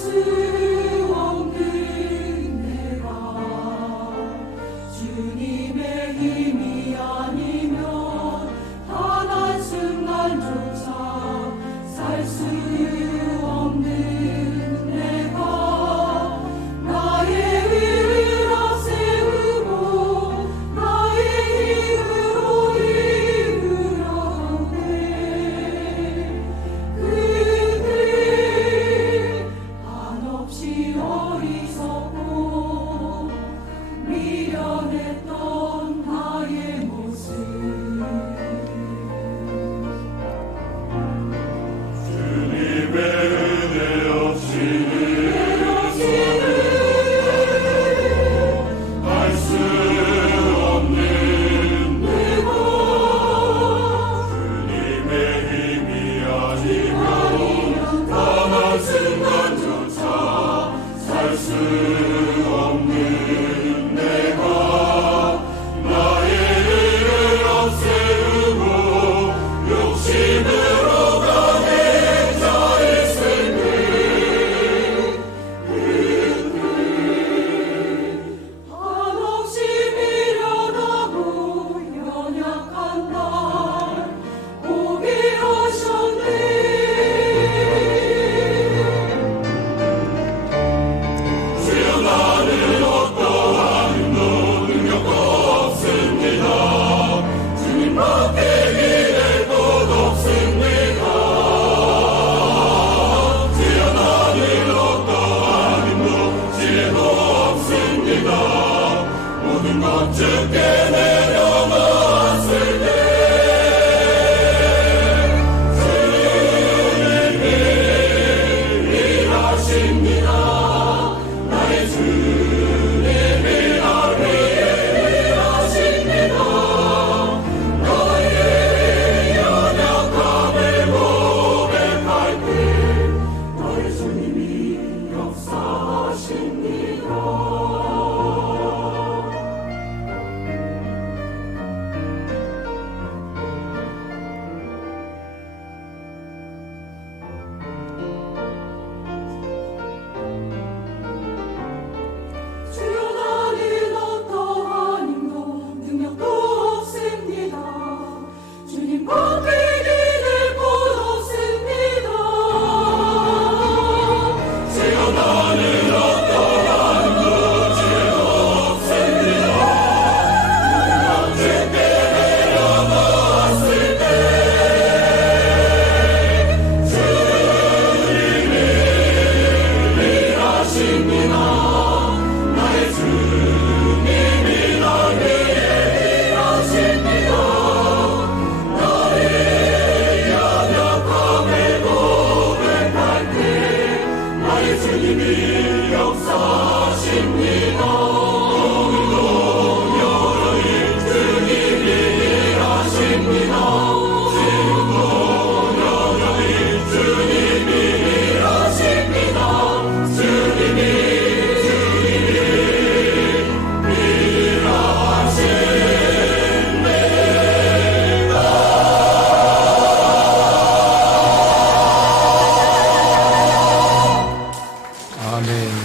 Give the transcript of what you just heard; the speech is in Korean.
see. not together. 주님이 역사십니다.